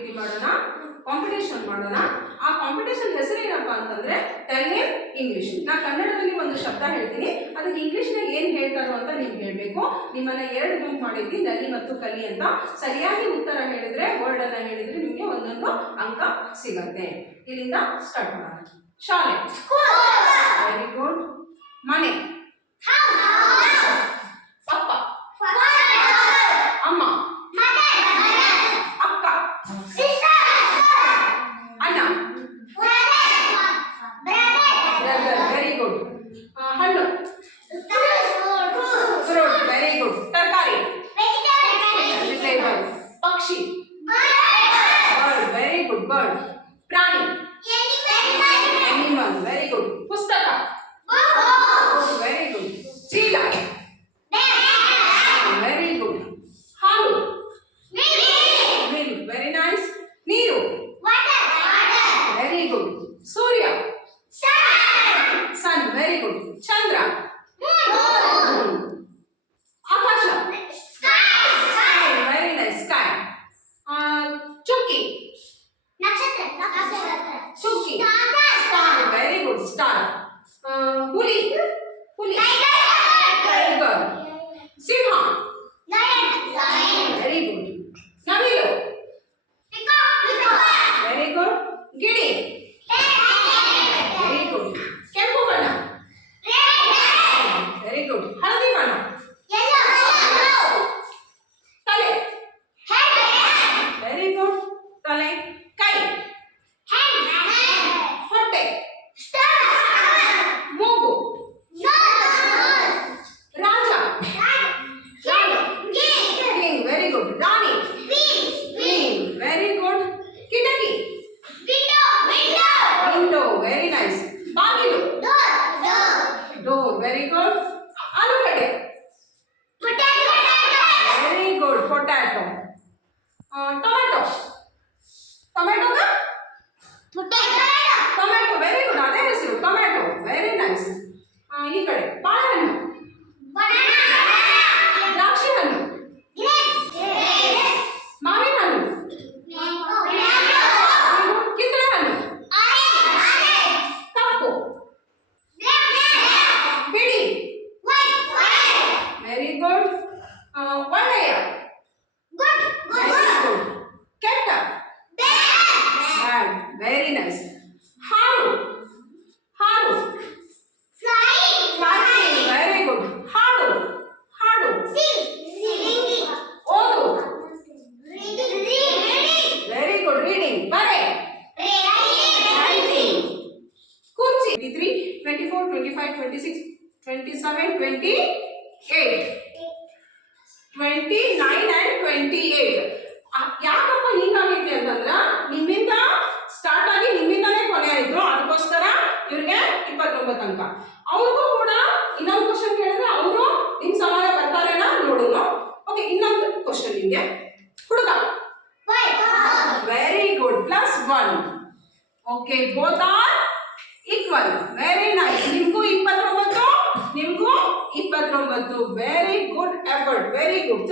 Activity ಮಾಡೋಣ, competition ಮಾಡೋಣ. ಆ ಕಾಂಪಿಟೇಷನ್ ಹೆಸರೇನಪ್ಪ ಅಂತಂದ್ರೆ ಟೆಲ್ ಇನ್ ಇಂಗ್ಲಿಷ್. ನಾ ಕನ್ನಡದಲ್ಲಿ ಒಂದು ಶಬ್ದ ಹೇಳ್ತೀನಿ, ಅದಕ್ಕೆ ಇಂಗ್ಲಿಷ್ನಾಗ ಏನು ಹೇಳ್ತಾರೋ ಅಂತ ನೀವು ಹೇಳಬೇಕು. ನಿಮ್ಮನ್ನ 2 ಗುಂಪು ಮಾಡಿದ್ವಿ, ನಲಿ ಮತ್ತು ಕಲಿ ಅಂತ. ಸರಿಯಾಗಿ ಉತ್ತರ ಹೇಳಿದ್ರೆ, ವರ್ಡ್ ಅನ್ನ ಹೇಳಿದ್ರೆ ನಿಮಗೆ ಒಂದೊಂದು ಅಂಕ ಸಿಗತ್ತೆ. ಇಲ್ಲಿಂದ ಸ್ಟಾರ್ಟ್ ಮಾಡೋಣ. ಶಾಲೆ, ವೆರಿ ಗುಡ್. ಮನೆ, ಅಪ್ಪ, ಅಮ್ಮ, ಅಕ್ಕ, ಅಣ್ಣ, ಬ್ರದರ್, ವೆರಿ ಗುಡ್. ಹಣ್ಣು, ಫ್ರೂಟ್, ವೆರಿ ಗುಡ್. ತರಕಾರಿ, ವೆಜಿಟೇಬಲ್. ಪಕ್ಷಿ, ಬರ್ಡ್, ವೆರಿ ಗುಡ್, ಬರ್ಡ್. ಪ್ರಾಣಿ, animal, ವೆರಿ ಗುಡ್. ಪುಸ್ತಕ, ವೆರಿ ಗುಡ್. ಚೀಲ, ವೆರಿ ಗುಡ್. ಹಾಲು, ಮಿಲ್ಕ್, ವೆರಿ ನೈಸ್. ನೀರು, ವೆರಿ ಗುಡ್. ಸೂರ್ಯ, ಸನ್, ವೆರಿ ಗುಡ್. ಚಂದ್ರ, ಆಕಾಶ, ವೆರಿ ನೈಸ್. ಸ್ಕೈ. ಚುಕ್ಕಿ, ಚುಕ್ಕಿ, ಸ್ಟಾರ್, ವೆರಿ ಗುಡ್. ಸ್ಟಾರ್. ಹುಲಿ, ಹುಲಿ, ಟೈಗರ್. ಸಿಂಹ, ವೆರಿ ಗುಡ್. ನವಿಲು, ವೆರಿ ಗುಡ್. ಗಿಳಿ, ವೆರಿ ಗುಡ್. ಕೆಂಪು ಬಣ್ಣ, ವೆರಿ ಗುಡ್. ಹಳದಿ ಬಣ್ಣ, ತಲೆ, ವೆರಿ ಗುಡ್. ತಲೆ. ಕೈ, ಹೊಟ್ಟೆ, ಮೂಗು, ರಾಜ, ಕಿಂಗ್, ವೆರಿ ಗುಡ್. ರಾಣಿ, ಕ್ವೀನ್, ವೆರಿ ಗುಡ್. ಕಿಟಕಿ, ವಿಂಡೋ, ವೆರಿ ನೈಸ್. ಬಾಗಿಲು, ಡೋರ್, ವೆರಿ ಗುಡ್. ಆಲೂಗಡ್ಡೆ, ವೆರಿ ಗುಡ್. ಪೊಟ್ಯಾಟೊ. ಟೊಮೆಟೊ, ಟೊಮೆಟೊಗ ಟೊಮೆಟೊ, ವೆರಿ ಗುಡ್. ಅದೇ ಹೆಸರು, ಟೊಮೆಟೊ, ವೆರಿ ನೈಸ್. ಈ ಕಡೆ ಬಾಳೆಹಣ್ಣು, ದ್ರಾಕ್ಷಿ ಹಣ್ಣು, ಮಾವಿನ ಹಣ್ಣು, ಕಿತ್ತಳೆ ಹಣ್ಣು, ಕಪ್ಪು, ಬಿಳಿ, ವೆರಿ ಗುಡ್. ಒಳ್ಳೆಯ, ವೆರಿ ಗುಡ್. ಕೆಟ್ಟ, ಬ್ಯಾಡ್, ವೆರಿ ನೈಸ್. ಹಾರು, ಹಾರು, ಫ್ಲೈಯಿಂಗ್, ವೆರಿ ಗುಡ್. ಹಾಡು, ಹಾಡು. ಓದು, ವೆರಿ ಗುಡ್. ರೀಡಿಂಗ್. ಬರೆ, ರೈಟಿಂಗ್. ಕುರ್ಚಿ. 23, 24, 25, 26, 27, 28, 29 and 28. ಯಾಕಪ್ಪ ಹೀಗಾಗೈತೆ ಅಂತಂದ್ರ ನಿಮ್ಮಿಂದ ಸ್ಟಾರ್ಟ್ ಆಗಿ ನಿಮ್ಮಿಂದಾನೇ ಕೊನೆ ಆಯ್ತು, ಅದಕ್ಕೋಸ್ಕರ ಇವ್ರಿಗೆ 29 ಅಂಕ. ಅವ್ರಿಗೂ ಕೂಡ ಇನ್ನೊಂದು ಕ್ವಶನ್ ಕೇಳಿದ್ರೆ ಅವರು ನಿಮ್ ಸಮಾನ ಬರ್ತಾರೇನಾ ನೋಡೋಣ. ಓಕೆ, ಇನ್ನೊಂದು ಕ್ವಶನ್ ನಿಮ್ಗೆ. ಹುಡುಗ, very good. +1. Okay, both are equal, very nice. ನಿಮ್ಗೂ 29, ನಿಮ್ಗೂ 29. Very good effort, very good.